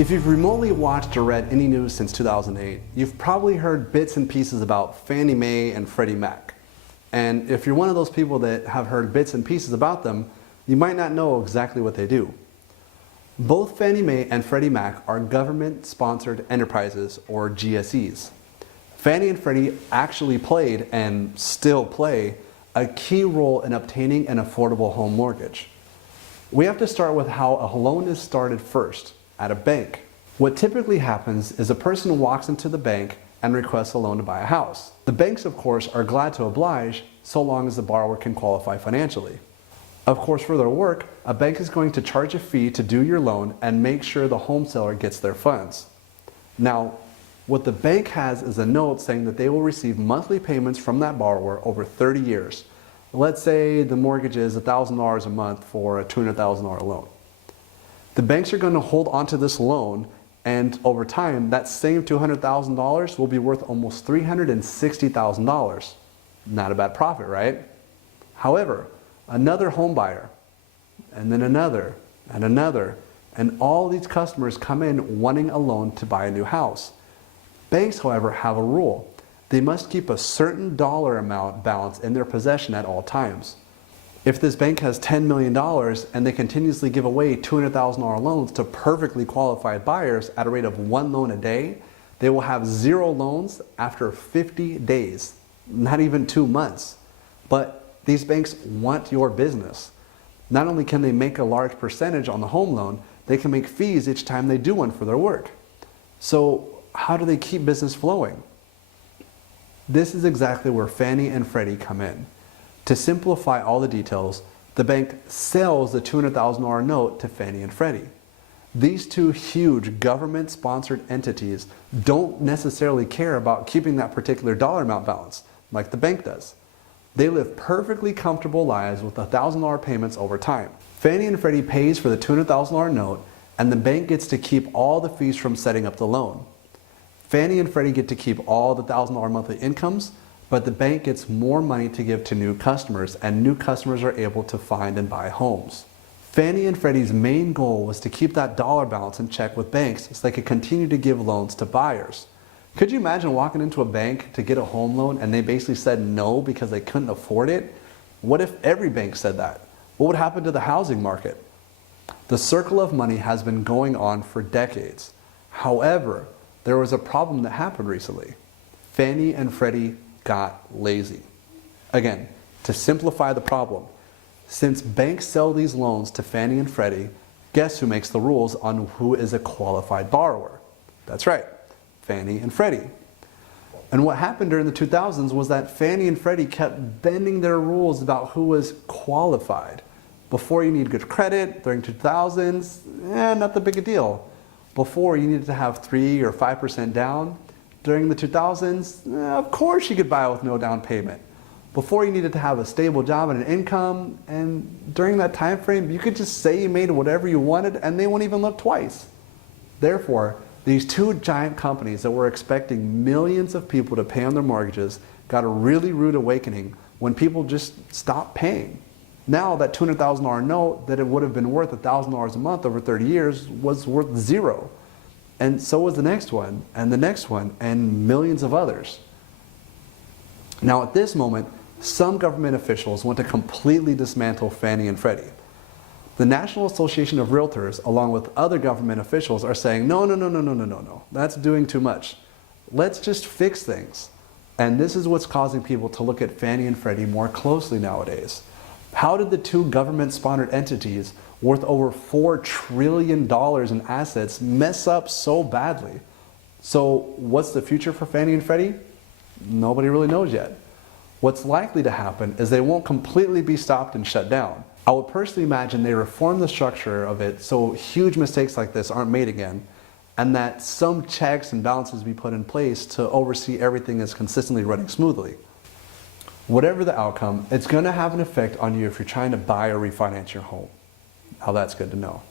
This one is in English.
If you've remotely watched or read any news since 2008, you've probably heard bits and pieces about Fannie Mae and Freddie Mac. And if you're one of those people that have heard bits and pieces about them, you might not know exactly what they do. Both Fannie Mae and Freddie Mac are government-sponsored enterprises, or GSEs. Fannie and Freddie actually played, and still play, a key role in obtaining an affordable home mortgage. We have to start with how a loan is started first, at a bank. What typically happens is a person walks into the bank and requests a loan to buy a house. The banks, of course, are glad to oblige so long as the borrower can qualify financially. Of course, for their work, a bank is going to charge a fee to do your loan and make sure the home seller gets their funds. Now, what the bank has is a note saying that they will receive monthly payments from that borrower over 30 years. Let's say the mortgage is $1,000 a month for a $200,000 loan. The banks are going to hold onto this loan, and over time, that same $200,000 will be worth almost $360,000. Not a bad profit, right? However, another home buyer, and then another, and all these customers come in wanting a loan to buy a new house. Banks, however, have a rule. They must keep a certain dollar amount balance in their possession at all times. If this bank has $10 million and they continuously give away $200,000 loans to perfectly qualified buyers at a rate of 1 loan a day, they will have 0 loans after 50 days, not even 2 months. But these banks want your business. Not only can they make a large percentage on the home loan, they can make fees each time they do one for their work. So how do they keep business flowing? This is exactly where Fannie and Freddie come in. To simplify all the details, the bank sells the $200,000 note to Fannie and Freddie. These two huge government-sponsored entities don't necessarily care about keeping that particular dollar amount balance, like the bank does. They live perfectly comfortable lives with $1,000 payments over time. Fannie and Freddie pays for the $200,000 note, and the bank gets to keep all the fees from setting up the loan. Fannie and Freddie get to keep all the $1,000 monthly incomes, but the bank gets more money to give to new customers, and new customers are able to find and buy homes. Fannie and Freddie's main goal was to keep that dollar balance in check with banks so they could continue to give loans to buyers. Could you imagine walking into a bank to get a home loan and they basically said no because they couldn't afford it? What if every bank said that? What would happen to the housing market? The circle of money has been going on for decades. However, there was a problem that happened recently. Fannie and Freddie got lazy. Again, to simplify the problem, since banks sell these loans to Fannie and Freddie, guess who makes the rules on who is a qualified borrower? That's right, Fannie and Freddie. And what happened during the 2000s was that Fannie and Freddie kept bending their rules about who was qualified. Before you need good credit, during 2000s, not the big a deal. Before you needed to have 3 or 5% down, during the 2000s, of course you could buy with no down payment. Before you needed to have a stable job and an income, and during that time frame, you could just say you made whatever you wanted and they won't even look twice. Therefore, these two giant companies that were expecting millions of people to pay on their mortgages got a really rude awakening when people just stopped paying. Now that $200,000 note that it would have been worth $1,000 a month over 30 years was worth 0. And so was the next one, and the next one, and millions of others. Now at this moment, some government officials want to completely dismantle Fannie and Freddie. The National Association of Realtors, along with other government officials, are saying, no, that's doing too much. Let's just fix things. And this is what's causing people to look at Fannie and Freddie more closely nowadays. How did the two government-sponsored entities worth over $4 trillion in assets mess up so badly? So what's the future for Fannie and Freddie? Nobody really knows yet. What's likely to happen is they won't completely be stopped and shut down. I would personally imagine they reform the structure of it so huge mistakes like this aren't made again, and that some checks and balances be put in place to oversee everything is consistently running smoothly. Whatever the outcome, it's going to have an effect on you if you're trying to buy or refinance your home. Now that's good to know.